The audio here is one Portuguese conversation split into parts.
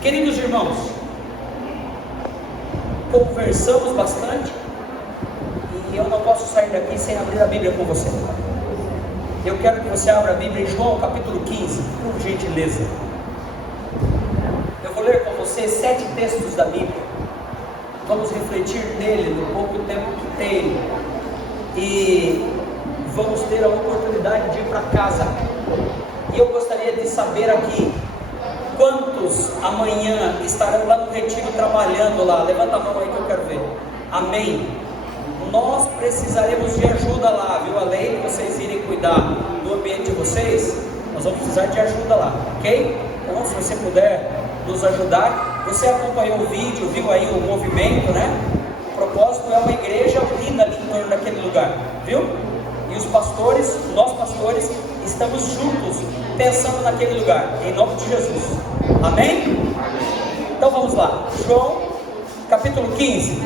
Queridos irmãos, conversamos bastante e eu não posso sair daqui sem abrir a Bíblia com você. Eu quero que você abra a Bíblia em João capítulo 15, por gentileza. Eu vou ler com você 7 textos da Bíblia. Vamos refletir nele no pouco tempo que tem e vamos ter a oportunidade de ir para casa. E eu gostaria de saber aqui, quantos amanhã estarão lá no retiro trabalhando lá? Levanta a mão aí que eu quero ver. Amém. Nós precisaremos de ajuda lá, viu? Além de vocês irem cuidar do ambiente de vocês, nós vamos precisar de ajuda lá, ok? Então, se você puder nos ajudar, você acompanhou o vídeo, viu aí o movimento, né? O propósito é uma igreja unida ali em torno daquele lugar, viu? E os pastores, nós pastores, estamos juntos, pensando naquele lugar, em nome de Jesus, amém? Então vamos lá, João capítulo 15,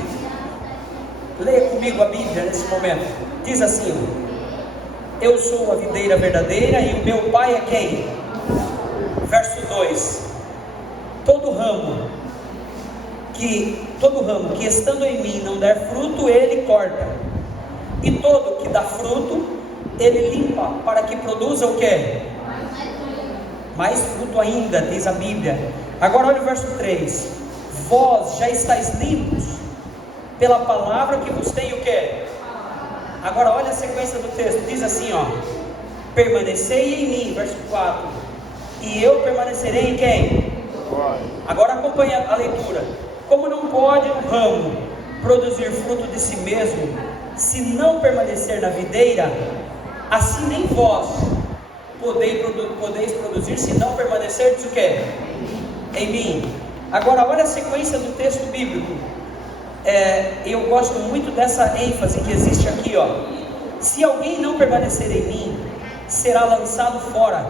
leia comigo a Bíblia nesse momento. Diz assim: eu sou a videira verdadeira e o meu pai é quem? Verso 2: todo ramo que estando em mim não der fruto, ele corta, e todo que dá fruto, ele limpa, para que produza o que? Mais fruto ainda, diz a Bíblia. Agora olha o verso 3: vós já estáis limpos pela palavra que vos tem o que? Agora olha a sequência do texto, diz assim, ó: permanecei em mim, verso 4, e eu permanecerei em quem? Agora acompanha a leitura. Como não pode um ramo produzir fruto de si mesmo, se não permanecer na videira, assim nem vós podeis produzir, se não permanecerdes o que? Em mim. Agora olha a sequência do texto bíblico. Eu gosto muito dessa ênfase que existe aqui, ó. Se alguém não permanecer em mim, será lançado fora,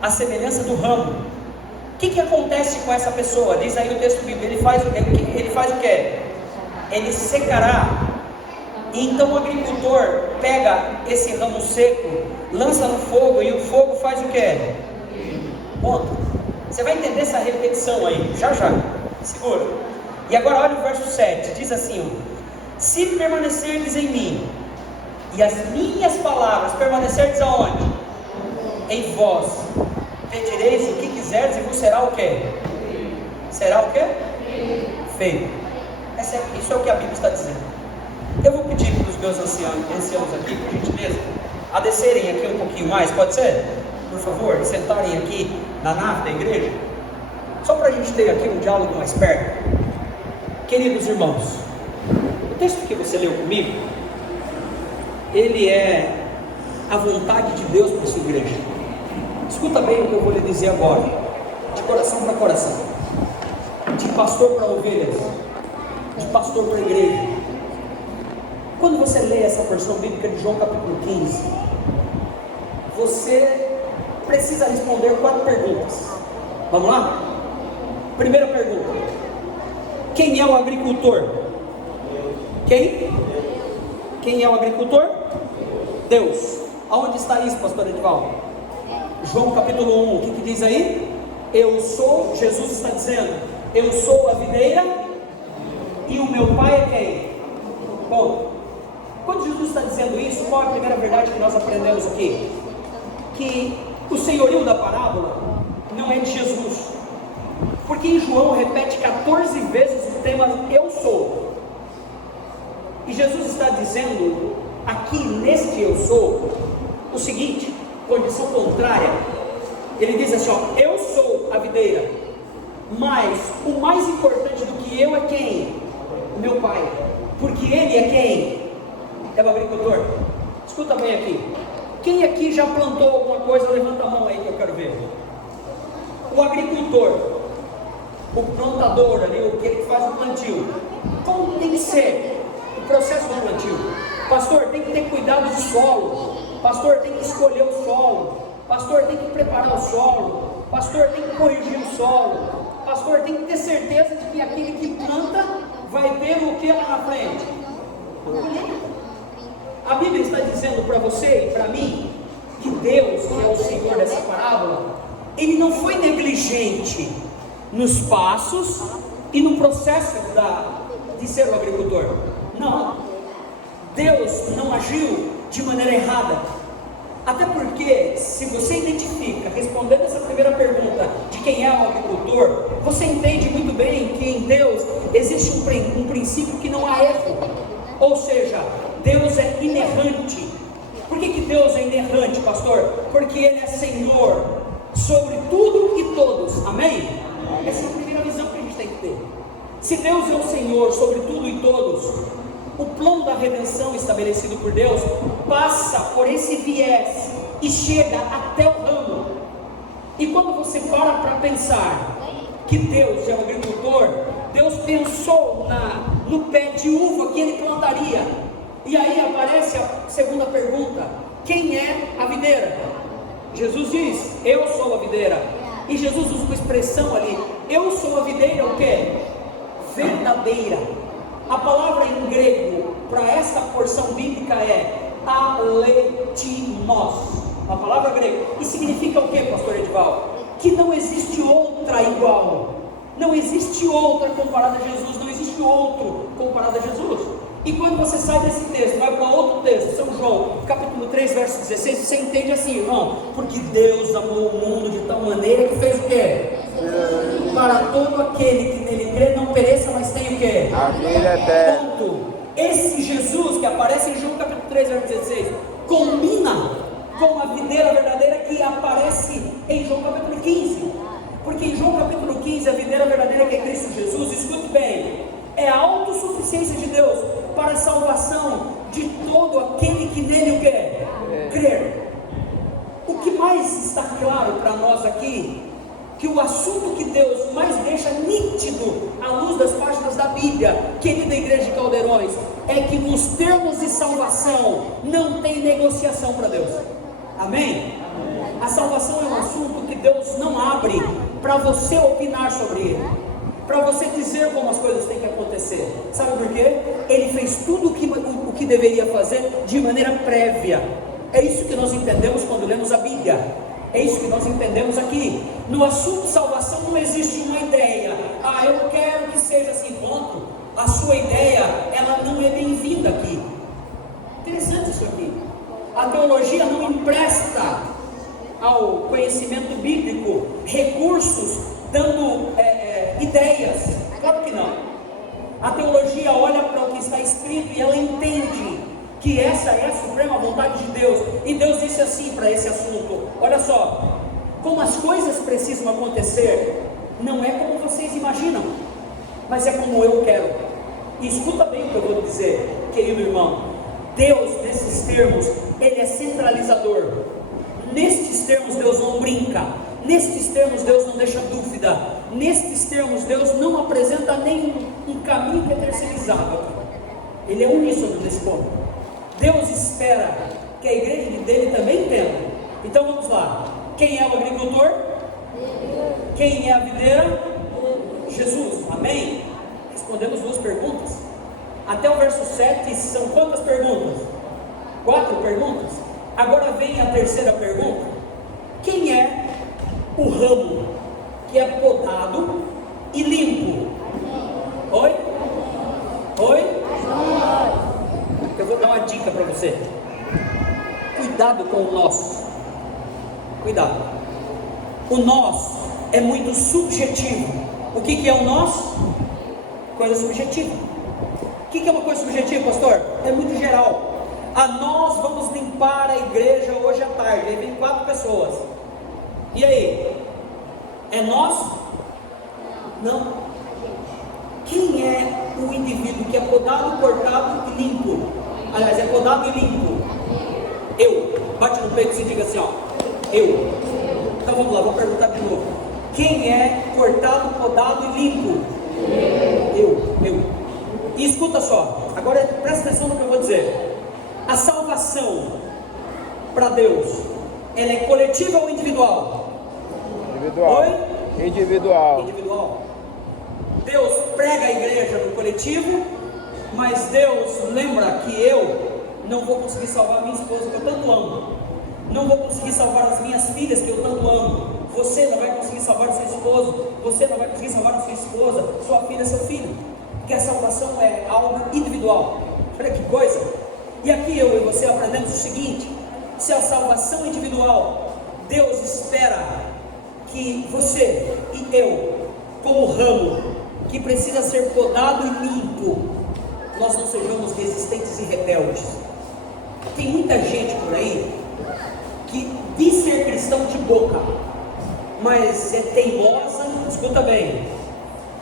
à semelhança do ramo. O que acontece com essa pessoa? Diz aí o texto bíblico. Ele faz o que? Ele secará. E então o agricultor pega esse ramo seco, lança no fogo, e o fogo faz o que? Ponto. Você vai entender essa repetição aí, já, segura. E agora olha o verso 7, diz assim: se permanecerdes em mim, e as minhas palavras permanecerdes aonde? Em vós, pedireis o que quiserdes, e vos será o que? Será o que? Feito. Isso é o que a Bíblia está dizendo. Eu vou pedir para os meus anciãos aqui, por gentileza, a descerem aqui um pouquinho mais, pode ser? Por favor, sentarem aqui na nave da igreja, só para a gente ter aqui um diálogo mais perto. Queridos irmãos, o texto que você leu comigo, ele é a vontade de Deus para a sua igreja. Escuta bem o que eu vou lhe dizer agora, de coração para coração, de pastor para ovelhas, de pastor para igreja. Quando você lê essa porção bíblica de João capítulo 15, você precisa responder 4 perguntas. Vamos lá? Primeira pergunta: quem é o agricultor? Quem é o agricultor? Deus. Aonde está isso, pastor Edivaldo? João capítulo 1, o que diz aí? Eu sou, Jesus está dizendo, eu sou a videira e o meu pai é quem? Bom, quando Jesus está dizendo isso, qual é a primeira verdade que nós aprendemos aqui? Que o senhorio da parábola não é de Jesus, porque em João repete 14 vezes o tema eu sou, e Jesus está dizendo aqui neste eu sou o seguinte, condição contrária. Ele diz assim, ó: eu sou a videira, mas o mais importante do que eu é quem? O meu pai, porque ele é quem? É o agricultor. Escuta bem aqui, quem aqui já plantou alguma coisa? Levanta a mão aí que eu quero ver. O agricultor, o plantador ali, aquele que faz o plantio, como tem que ser o processo do plantio? Pastor, tem que ter cuidado do solo, pastor, tem que escolher o solo, pastor, tem que preparar o solo, pastor, tem que corrigir o solo, pastor, tem que ter certeza de que aquele que planta vai ter o que lá na frente? A Bíblia está dizendo para você e para mim que Deus, que é o Senhor dessa parábola, Ele não foi negligente nos passos e no processo de ser o agricultor. Não, Deus não agiu de maneira errada. Até porque, se você identifica, respondendo essa primeira pergunta de quem é o agricultor, você entende muito bem que em Deus existe um princípio que não há erro. Ou seja, Deus é inerrante. Por que Deus é inerrante, pastor? Porque Ele é Senhor sobre tudo e todos. Amém? Essa é a primeira visão que a gente tem que ter. Se Deus é o Senhor sobre tudo e todos, o plano da redenção estabelecido por Deus passa por esse viés e chega até o ramo. E quando você para pensar que Deus é o agricultor, Deus pensou no pé de uva que Ele plantaria. E aí aparece a segunda pergunta: quem é a videira? Jesus diz: eu sou a videira. E Jesus usa uma expressão ali: eu sou a videira, o quê? Verdadeira. A palavra em grego para esta porção bíblica é aletimos. A palavra grega. E significa o que, pastor Edivaldo? Que não existe outra igual. Não existe outra comparada a Jesus. Não existe outro comparado a Jesus. E quando você sai desse texto, vai para outro texto, São João, capítulo 3, verso 16, você entende assim, irmão: porque Deus amou o mundo de tal maneira que fez o quê? Para todo aquele que nele crê não pereça, mas tem o quê? A vida eterna. Ponto. Esse Jesus que aparece em João capítulo 3, verso 16, combina com a videira verdadeira que aparece em João capítulo 15. Porque em João capítulo 15, a videira verdadeira que é Cristo Jesus, escute bem, é a autossuficiência de Deus para a salvação de todo aquele que nele o quer crer. O que mais está claro para nós aqui, que o assunto que Deus mais deixa nítido à luz das páginas da Bíblia, querida igreja de Caldeirões, é que nos termos de salvação não tem negociação para Deus. Amém? A salvação é um assunto que Deus não abre para você opinar sobre ele, para você dizer como as coisas têm que acontecer. Sabe por quê? Ele fez tudo o que deveria fazer de maneira prévia. É isso que nós entendemos quando lemos a Bíblia. É isso que nós entendemos aqui. No assunto salvação não existe uma ideia: eu quero que seja assim, ponto. A sua ideia, ela não é bem-vinda aqui. Interessante isso aqui. A teologia não empresta ao conhecimento bíblico recursos dando ideias. Claro que não. A teologia olha para o que está escrito e ela entende que essa é a suprema vontade de Deus. E Deus disse assim para esse assunto: olha só, como as coisas precisam acontecer, não é como vocês imaginam, mas é como eu quero. E escuta bem o que eu vou dizer, querido irmão. Deus, nesses termos, Ele é centralizador. Nestes termos Deus não brinca. Nestes termos Deus não deixa dúvida. Nestes termos Deus não apresenta nenhum caminho que é terceirizado. Ele é uníssono nesse ponto. Deus espera que a igreja dele também entenda. Então vamos lá. Quem é o agricultor? Quem é a videira? Jesus. Amém? Respondemos duas perguntas. Até o verso 7 são quantas perguntas? 4 perguntas. Agora vem a terceira pergunta: quem é o ramo que é podado e limpo? Oi? Oi? Eu vou dar uma dica para você. Cuidado com o nós. Cuidado. O nós é muito subjetivo. O que é o nós? Coisa subjetiva. O que é uma coisa subjetiva, pastor? É muito geral. Nós vamos limpar a igreja hoje à tarde. Aí vem 4 pessoas. E aí? É nós? Não. Quem é o indivíduo que é podado, cortado e limpo? Aliás, é podado e limpo. Eu. Bate no peito e diga assim, ó. Eu. Então vamos lá, vou perguntar de novo. Quem é cortado, podado e limpo? Eu. E escuta só. Agora presta atenção no que eu vou dizer. A salvação para Deus, ela é coletiva ou individual? Individual. Oi? Individual. Deus prega a igreja no coletivo, mas Deus lembra que eu não vou conseguir salvar minha esposa que eu tanto amo, não vou conseguir salvar as minhas filhas que eu tanto amo, você não vai conseguir salvar o seu esposo, você não vai conseguir salvar a sua esposa, sua filha, seu filho, porque a salvação é algo individual. Olha que coisa. E aqui eu e você aprendemos o seguinte: se a salvação é individual, Deus espera que você e eu, como ramo que precisa ser podado e limpo, nós não sejamos resistentes e rebeldes. Tem muita gente por aí que diz ser cristão de boca, mas é teimosa, escuta bem,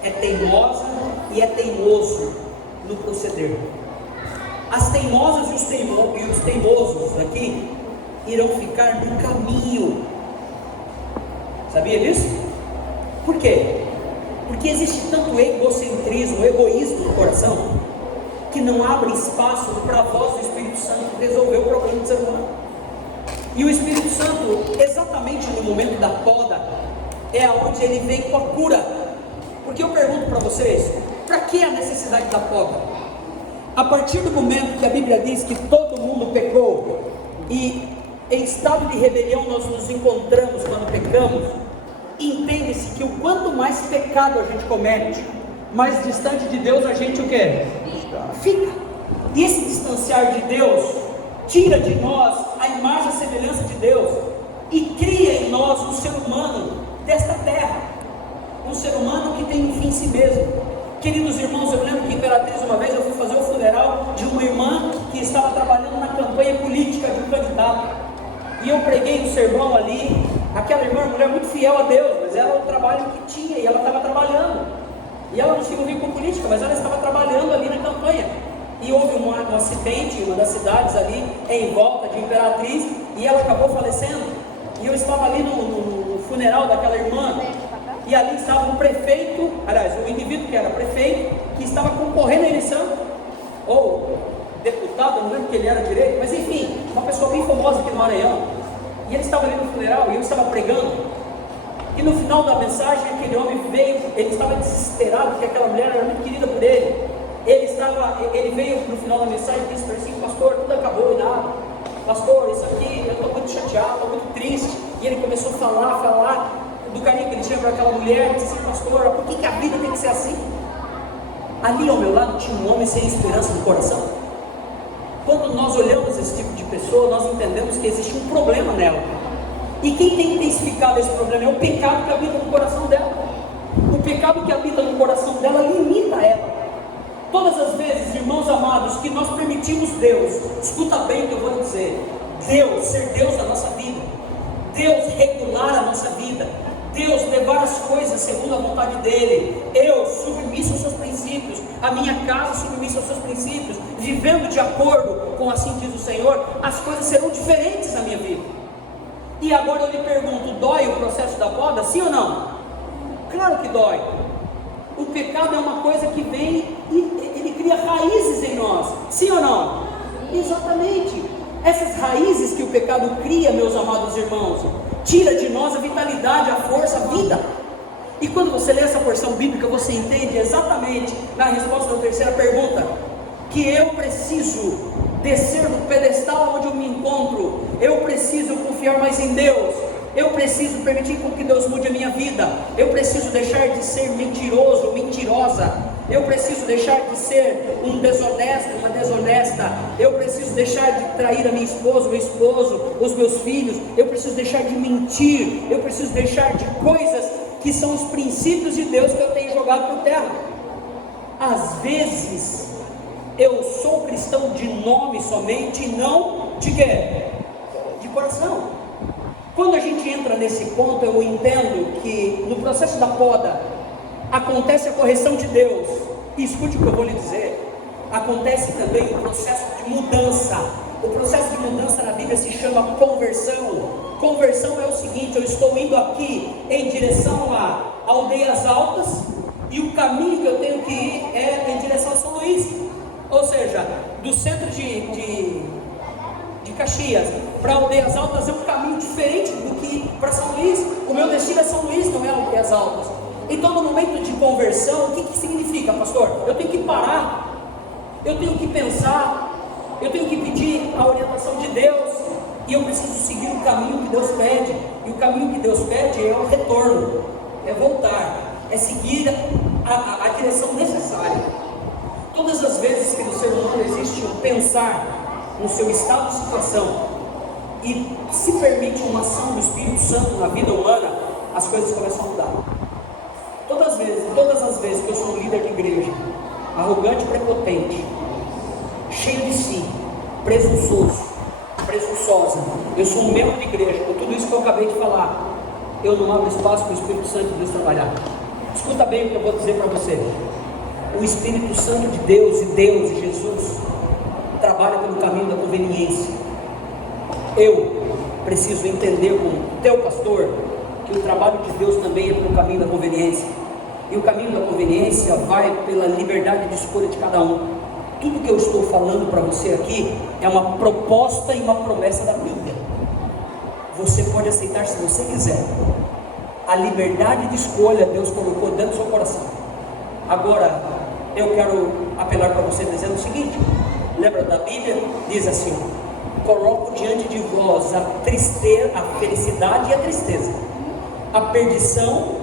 é teimosa e é teimoso no proceder. As teimosas e os teimosos aqui irão ficar no caminho. Sabia disso? Por quê? Porque existe tanto egocentrismo, egoísmo no coração, que não abre espaço para a voz do Espírito Santo resolver o problema do ser humano. E o Espírito Santo, exatamente no momento da poda, é onde ele vem com a cura. Porque eu pergunto para vocês, para que a necessidade da poda? A partir do momento que a Bíblia diz que todo mundo pecou, e em estado de rebelião nós nos encontramos quando pecamos, entende-se que o quanto mais pecado a gente comete, mais distante de Deus a gente o quê? Fica. E esse distanciar de Deus tira de nós a imagem e a semelhança de Deus e cria em nós um ser humano desta terra, um ser humano que tem um fim em si mesmo. Queridos irmãos, eu lembro que em Imperatriz uma vez eu fui fazer o funeral de uma irmã que estava trabalhando na campanha política de um candidato, e eu preguei um sermão ali. Aquela irmã, uma mulher muito fiel a Deus, mas ela, o trabalho que tinha, e ela estava trabalhando, e ela não se envolvia com política, mas ela estava trabalhando ali na campanha, e houve um acidente em uma das cidades ali, em volta de Imperatriz, e ela acabou falecendo, e eu estava ali no funeral daquela irmã, e ali estava um prefeito, aliás, o indivíduo que era prefeito, que estava concorrendo à eleição, ou deputado, não lembro que ele era direito, mas enfim, uma pessoa bem famosa aqui no Maranhão. E ele estava ali no funeral e eu estava pregando, e no final da mensagem aquele homem veio, ele estava desesperado porque aquela mulher era muito querida por ele. Ele veio no final da mensagem e disse para ele assim: pastor, tudo acabou e nada, pastor, isso aqui, eu estou muito chateado, estou muito triste. E ele começou a falar do carinho que ele tinha para aquela mulher, e disse assim: pastor, por que a vida tem que ser assim? Ali ao meu lado tinha um homem sem esperança no coração. Quando nós olhamos esse tipo de pessoa, nós entendemos que existe um problema nela. E quem tem intensificado esse problema é o pecado que habita no coração dela. O pecado que habita no coração dela limita ela. Todas as vezes, irmãos amados, que nós permitimos Deus, escuta bem o que eu vou dizer, Deus ser Deus da nossa vida, Deus regular a nossa vida, Deus levar as coisas segundo a vontade dEle, eu submisso aos seus princípios, a minha casa submissa aos seus princípios, vivendo de acordo com assim diz o Senhor, as coisas serão diferentes na minha vida. E agora eu lhe pergunto, dói o processo da poda, sim ou não? Claro que dói. O pecado é uma coisa que vem e ele cria raízes em nós, sim ou não? Exatamente. Essas raízes que o pecado cria, meus amados irmãos, tira de nós a vitalidade, a força, a vida. E quando você lê essa porção bíblica, você entende exatamente, na resposta da terceira pergunta, que eu preciso descer do pedestal onde eu me encontro, eu preciso confiar mais em Deus, eu preciso permitir com que Deus mude a minha vida, eu preciso deixar de ser mentiroso, mentirosa, eu preciso deixar de ser um desonesto, uma desonesta, eu preciso deixar de trair a minha esposa, meu esposo, os meus filhos, eu preciso deixar de mentir, eu preciso deixar de coisas que são os princípios de Deus que eu tenho jogado por terra. Às vezes eu sou cristão de nome somente, não de quê? De coração. Quando a gente entra nesse ponto, eu entendo que no processo da poda acontece a correção de Deus, e escute o que eu vou lhe dizer, acontece também o processo de mudança. O processo de mudança na Bíblia se chama conversão. Conversão é o seguinte: eu estou indo aqui em direção a Aldeias Altas, e o caminho que eu tenho que ir é em direção a São Luís, ou seja, do centro de Caxias para Aldeias Altas é um caminho diferente do que para São Luís. O meu destino é São Luís, não é Aldeias Altas. Então, no momento de conversão, o que significa, pastor? Eu tenho que parar, eu tenho que pensar, eu tenho que pedir a orientação de Deus, e eu preciso seguir o caminho que Deus pede. E o caminho que Deus pede é o retorno, é voltar, é seguir a direção necessária. Todas as vezes que no ser humano existe um pensar no seu estado de situação e se permite uma ação do Espírito Santo na vida humana, as coisas começam a mudar. Todas as vezes que eu sou um líder de igreja, arrogante, prepotente, cheio de si, presunçosa, eu sou um membro de igreja, com tudo isso que eu acabei de falar, eu não abro espaço para o Espírito Santo de Deus trabalhar. Escuta bem o que eu vou dizer para você. O Espírito Santo de Deus e Jesus trabalha pelo caminho da conveniência. Eu preciso entender como teu pastor que o trabalho de Deus também é pelo caminho da conveniência. E o caminho da conveniência vai pela liberdade de escolha de cada um. Tudo que eu estou falando para você aqui é uma proposta e uma promessa da Bíblia. Você pode aceitar se você quiser. A liberdade de escolha Deus colocou dentro do seu coração. Agora, eu quero apelar para você dizendo o seguinte: lembra da Bíblia? Diz assim: coloco diante de vós a tristeza, a felicidade e a tristeza, a perdição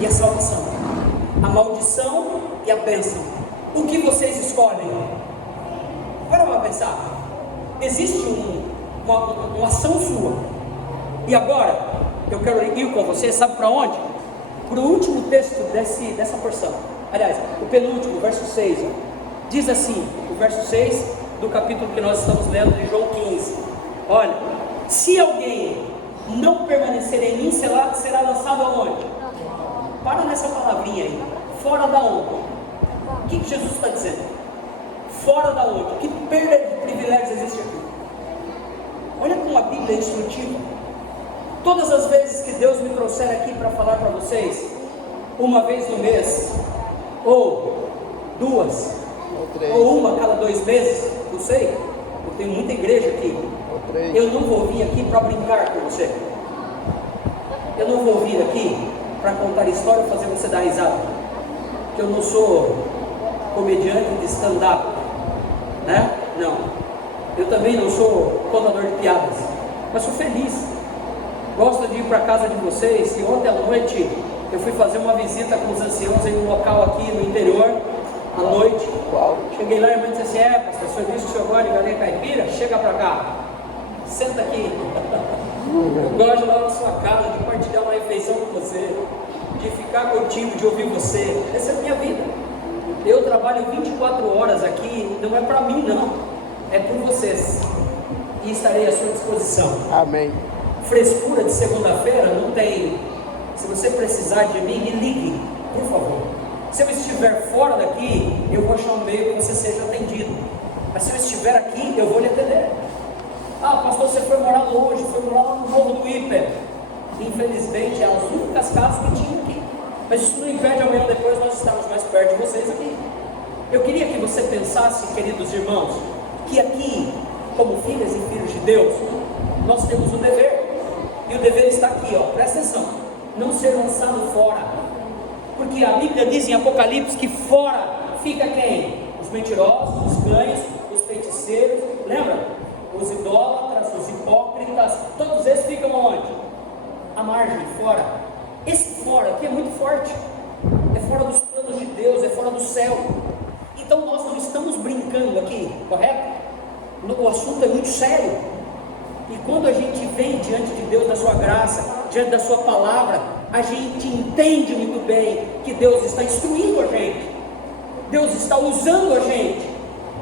e a salvação, a maldição e a bênção. O que vocês escolhem? Agora vamos pensar. Existe uma ação sua. E agora eu quero ir com você, sabe para onde? Para o último texto dessa porção. Aliás, o penúltimo, verso 6. Diz assim, o verso 6 do capítulo que nós estamos lendo de João 15. Olha, se alguém não permanecer em mim, será lançado aonde? Para nessa palavrinha aí. Fora da onde? O que Jesus está dizendo? Fora da onde? Que perda de privilégios existe aqui? Olha como a Bíblia é instrutiva. Todas as vezes que Deus me trouxer aqui para falar para vocês, uma vez no mês, ou duas, ou uma a cada 2 meses, não sei, eu tenho muita igreja aqui, eu não vou vir aqui para brincar com você, eu não vou vir aqui para contar história e fazer você dar risada, porque eu não sou comediante de stand-up, né? Não, eu também não sou contador de piadas, mas sou feliz. Gosto de ir para a casa de vocês. E ontem à noite eu fui fazer uma visita com os anciãos em um local aqui no interior, à noite. Cheguei lá e a irmã disse assim: pastor, o senhor disse que o senhor gosta de galinha caipira? Chega para cá, senta aqui. Eu gosto de ir lá na sua casa, de partilhar uma refeição com você, de ficar contigo, de ouvir você. Essa é a minha vida. Eu trabalho 24 horas aqui, não é para mim não, é por vocês. E estarei à sua disposição. Amém. Frescura de segunda-feira não tem. Se você precisar de mim, me ligue, por favor. Se eu estiver fora daqui, eu vou achar um meio que você seja atendido. Mas se eu estiver aqui, eu vou lhe atender. Ah, pastor, você foi morar longe, foi morar lá no Morro do Hiper. Infelizmente, é as únicas casas que tinha aqui. Mas isso não impede amanhã ou depois nós estarmos mais perto de vocês aqui. Eu queria que você pensasse, queridos irmãos, que aqui, como filhas e filhos de Deus, nós temos um dever. E o dever está aqui, ó, presta atenção: não ser lançado fora, porque a Bíblia diz em Apocalipse que fora fica quem? Os mentirosos, os cães, os feiticeiros, lembra? Os idólatras, os hipócritas, todos esses ficam onde? À margem, fora. Esse fora aqui é muito forte, é fora dos planos de Deus, é fora do céu. Então nós não estamos brincando aqui, correto? O assunto é muito sério. E quando a gente vem diante de Deus, da sua graça, diante da sua palavra, a gente entende muito bem que Deus está instruindo a gente, Deus está usando a gente,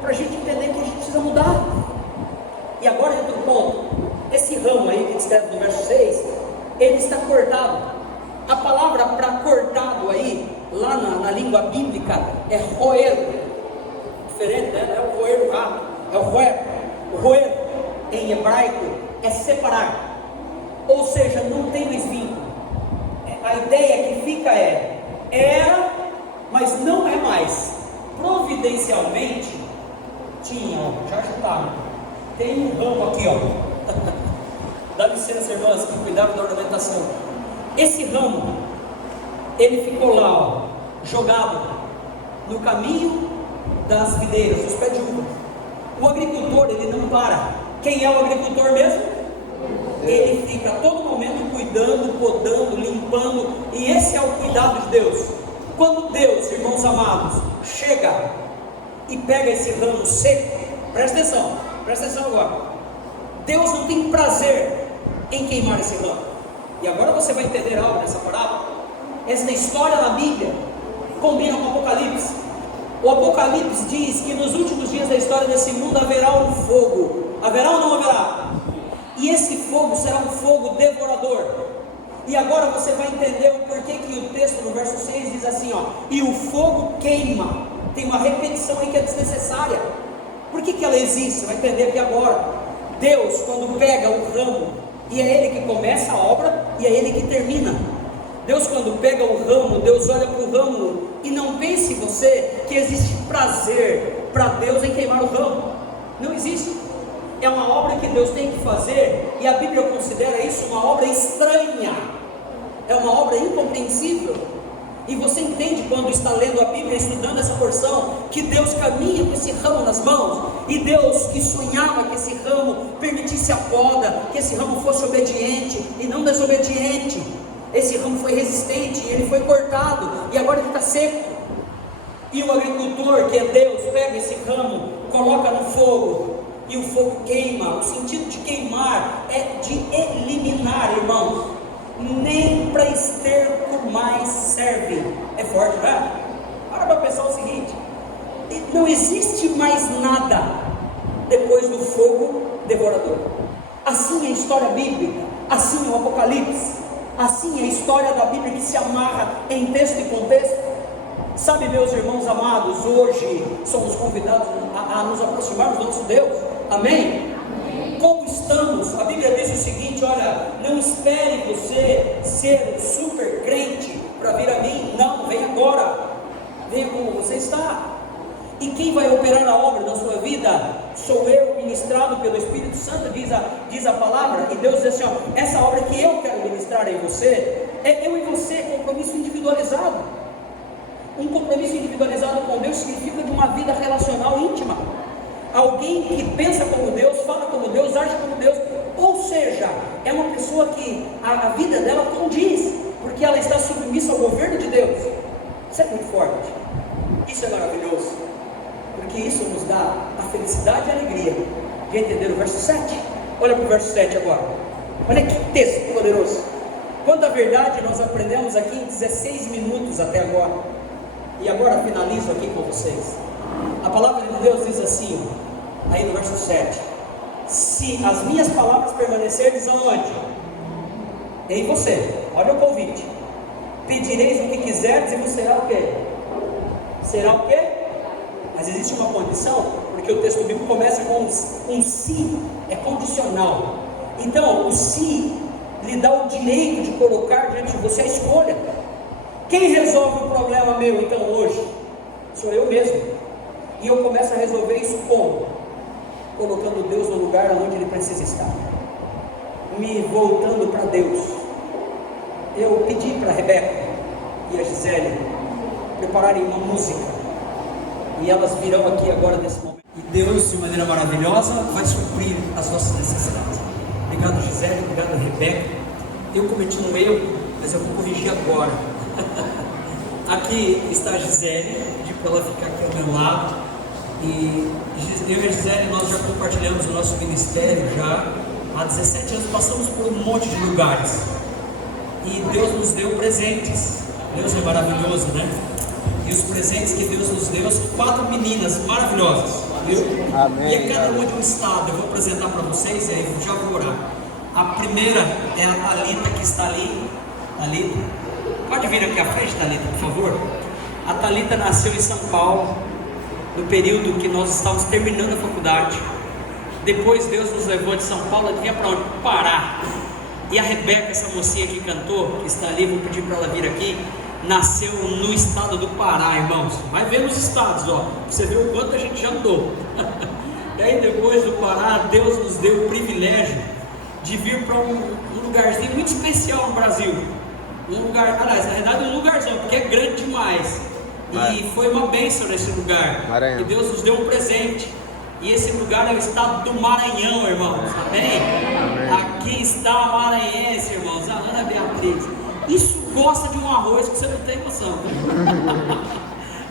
para a gente entender que a gente precisa mudar. E agora entra o ponto: esse ramo aí que descreve no verso 6, ele está cortado. A palavra para cortado aí, lá na língua bíblica, é roer. Diferente, né? Não é o roer do rato, é o roer. O roer em hebraico é separar, ou seja, não tem mais vínculo. A ideia que fica era, mas não é mais. Providencialmente tinha, ó, já juntaram, tem um ramo aqui, ó. Dá licença, irmãs, que cuidado da ornamentação. Esse ramo, ele ficou lá, ó, jogado no caminho das videiras, dos pés de uva. O agricultor, ele não para. Quem é o agricultor mesmo? Ele fica a todo momento cuidando, podando, limpando, e esse é o cuidado de Deus. Quando Deus, irmãos amados, chega e pega esse ramo seco, presta atenção agora. Deus não tem prazer em queimar esse ramo. E agora você vai entender algo nessa parábola. Esta história na Bíblia combina com o Apocalipse. O Apocalipse diz que nos últimos dias da história desse mundo haverá um fogo. Haverá ou não haverá? E esse fogo será um fogo devorador. E agora você vai entender o porquê que o texto no verso 6 diz assim, ó: e o fogo queima. Tem uma repetição aí que é desnecessária. Por que ela existe? Você vai entender aqui agora. Deus, quando pega o ramo, e é Ele que começa a obra, e é Ele que termina. Deus, quando pega o ramo, Deus olha para o ramo, e não pense você que existe prazer para Deus em queimar o ramo. Não existe. É uma obra que Deus tem que fazer, e a Bíblia considera isso uma obra estranha, é uma obra incompreensível. E você entende quando está lendo a Bíblia, estudando essa porção, que Deus caminha com esse ramo nas mãos, e Deus que sonhava que esse ramo permitisse a poda, que esse ramo fosse obediente e não desobediente. Esse ramo foi resistente, ele foi cortado, e agora ele está seco. E o agricultor, que é Deus, pega esse ramo, coloca no fogo, e o fogo queima. O sentido de queimar é de eliminar, irmãos. Nem para esterco mais serve. É forte, não é? Para pensar o seguinte: não existe mais nada depois do fogo devorador. Assim é a história bíblica, assim é o Apocalipse, assim é a história da Bíblia que se amarra em texto e contexto. Sabe, meus irmãos amados, hoje somos convidados a nos aproximarmos do nosso Deus. Amém? Como estamos? A Bíblia diz o seguinte: olha, não espere você ser um super crente para vir a mim. Não, vem agora, venha como você está. E quem vai operar a obra na sua vida? Sou eu, ministrado pelo Espírito Santo, diz a palavra. E Deus diz assim, ó: essa obra que eu quero ministrar em você, é eu e você, compromisso individualizado. Um compromisso individualizado com Deus significa de uma vida relacional íntima. Alguém que pensa como Deus, fala como Deus, age como Deus. Ou seja, é uma pessoa que a vida dela condiz, porque ela está submissa ao governo de Deus. Isso é muito forte. Isso é maravilhoso, porque isso nos dá a felicidade e a alegria de entender o verso 7. Olha para o verso 7 agora. Olha que texto poderoso. Quanta verdade nós aprendemos aqui em 16 minutos até agora. E agora finalizo aqui com vocês. A palavra de Deus diz assim, aí no verso 7: se as minhas palavras permanecerem aonde? Em você. Olha o convite: pedireis o que quiserdes e vos será o quê? Será o quê? Mas existe uma condição, porque o texto bíblico começa com um se, é condicional. Então o se lhe dá o direito de colocar diante de você a escolha. Quem resolve o problema meu então hoje? Sou eu mesmo. E eu começo a resolver isso como? Colocando Deus no lugar onde Ele precisa estar, me voltando para Deus. Eu pedi para a Rebeca e a Gisele prepararem uma música, e elas virão aqui agora nesse momento, e Deus, de maneira maravilhosa, vai suprir as nossas necessidades. Obrigado, Gisele, obrigado, Rebeca. Eu cometi um erro, mas eu vou corrigir agora. Aqui está a Gisele, pedi para ela ficar aqui ao meu lado. E eu e a Gisele, nós já compartilhamos o nosso ministério já há 17 anos, passamos por um monte de lugares, e Deus nos deu presentes. Deus é maravilhoso, né? E os presentes que Deus nos deu são 4 meninas maravilhosas, viu? Amém. E é cada uma de um estado. Eu vou apresentar para vocês e aí já vou orar. A primeira é a Thalita, que está ali. Thalita, pode vir aqui à frente, Thalita, por favor. A Thalita nasceu em São Paulo, no período que nós estávamos terminando a faculdade. Depois Deus nos levou de São Paulo, vinha para onde? Pará. E a Rebeca, essa mocinha que cantou, que está ali, vou pedir para ela vir aqui, nasceu no estado do Pará, irmãos. Vai ver nos estados, ó, você vê o quanto a gente já andou. E aí depois do Pará, Deus nos deu o privilégio de vir para um lugarzinho muito especial no Brasil. Um lugar, aliás, na verdade um lugarzão, porque é grande demais. E foi uma bênção nesse lugar. Maranhão. E Deus nos deu um presente. E esse lugar é o estado do Maranhão, irmãos. Amém? Amém. Aqui Aqui está a maranhense, irmãos, a Ana Beatriz. Isso gosta de um arroz que você não tem noção.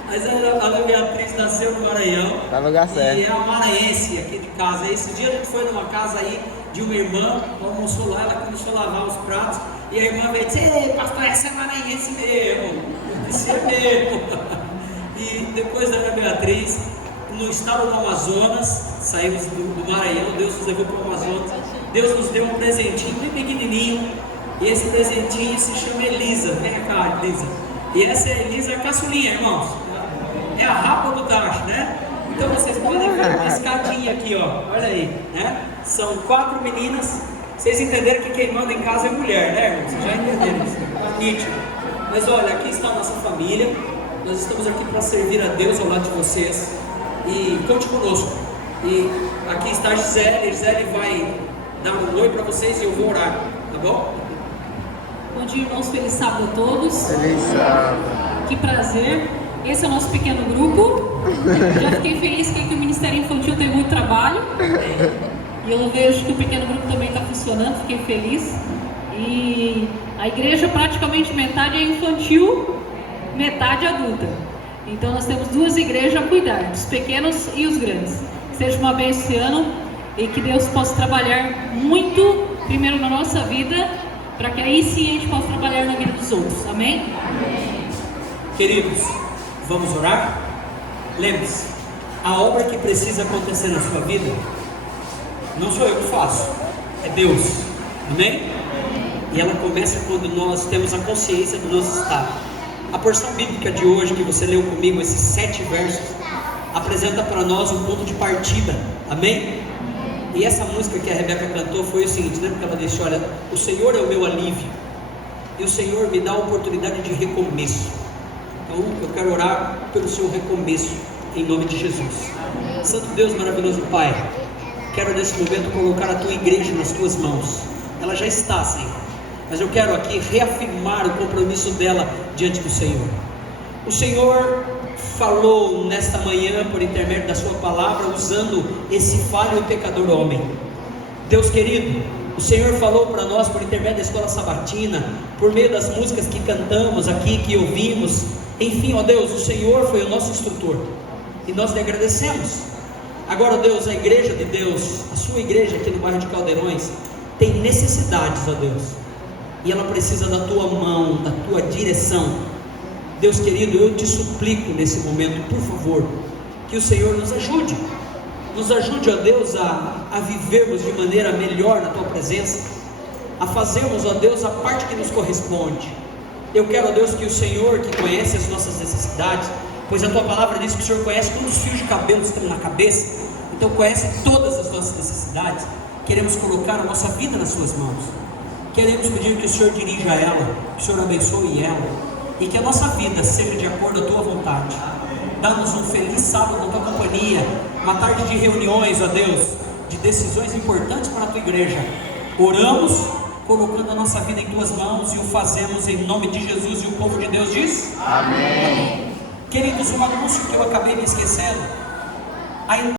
Mas a Ana Beatriz nasceu no Maranhão. Tá no lugar certo. E é uma maranhense aqui de casa. Esse dia a gente foi numa casa aí de uma irmã, almoçou lá, ela começou a lavar os pratos. E a irmã veio dizer: ei, pastor, essa é maranhense mesmo. Eu disse: é mesmo. E depois da Ana Beatriz, no estado do Amazonas, saímos do Maranhão, Deus nos levou para o Amazonas. Deus nos deu um presentinho bem pequenininho. E esse presentinho se chama Elisa. Vem cá, Elisa. E essa Elisa é a caçulinha, irmãos. É a rapa do tacho, né? Então vocês podem ver uma escadinha aqui, ó. Olha aí, né? São 4 meninas. Vocês entenderam que quem manda em casa é mulher, né, irmãos? Vocês já entenderam isso? Tá nítido. Mas olha, aqui está a nossa família. Nós estamos aqui para servir a Deus ao lado de vocês. E conte conosco. E aqui está a Gisele. A Gisele vai dar um oi para vocês e eu vou orar, tá bom? Bom dia, irmãos, feliz sábado a todos. Feliz sábado. Que prazer. Esse é o nosso pequeno grupo. Já fiquei feliz que aqui o Ministério Infantil tem muito trabalho. E eu vejo que o pequeno grupo também está funcionando, fiquei feliz. E a igreja praticamente metade é infantil, metade adulta. Então nós temos 2 igrejas a cuidar, dos pequenos e os grandes. Que seja uma bênção esse ano e que Deus possa trabalhar muito, primeiro na nossa vida, para que aí sim a gente possa trabalhar na vida dos outros. Amém? Queridos, vamos orar? Lembre-se, a obra que precisa acontecer na sua vida, não sou eu que faço, é Deus. Amém? E ela começa quando nós temos a consciência do nosso estado. A porção bíblica de hoje, que você leu comigo, esses 7 versos, apresenta para nós um ponto de partida. Amém? E essa música que a Rebeca cantou foi o seguinte, lembra que ela disse: olha, o Senhor é o meu alívio, e o Senhor me dá a oportunidade de recomeço. Então eu quero orar pelo seu recomeço, em nome de Jesus. Santo Deus, maravilhoso Pai, quero nesse momento colocar a tua igreja nas tuas mãos. Ela já está, Senhor, mas eu quero aqui reafirmar o compromisso dela diante do Senhor. O Senhor falou nesta manhã por intermédio da sua palavra, usando esse falho e pecador homem. Deus querido, o Senhor falou para nós por intermédio da escola sabatina, por meio das músicas que cantamos aqui, que ouvimos. Enfim, ó Deus, o Senhor foi o nosso instrutor e nós lhe agradecemos. Agora, ó Deus, a igreja de Deus, a sua igreja aqui no bairro de Caldeirões, tem necessidades, ó Deus, e ela precisa da tua mão, da tua direção. Deus querido, eu te suplico nesse momento, por favor, que o Senhor nos ajude, ó Deus, a vivermos de maneira melhor na tua presença, a fazermos, ó Deus, a parte que nos corresponde. Eu quero, ó Deus, que o Senhor, que conhece as nossas necessidades, pois a tua palavra diz que o Senhor conhece quantos fios de cabelo estão na cabeça, então conhece todas as nossas necessidades. Queremos colocar a nossa vida nas suas mãos, queremos pedir que o Senhor dirija ela, que o Senhor abençoe ela, e que a nossa vida seja de acordo com a tua vontade. Dá-nos um feliz sábado na tua companhia, uma tarde de reuniões, ó Deus, de decisões importantes para a tua igreja. Oramos, colocando a nossa vida em tuas mãos, e o fazemos em nome de Jesus, e o povo de Deus diz: amém. Queridos, um anúncio que eu acabei me esquecendo.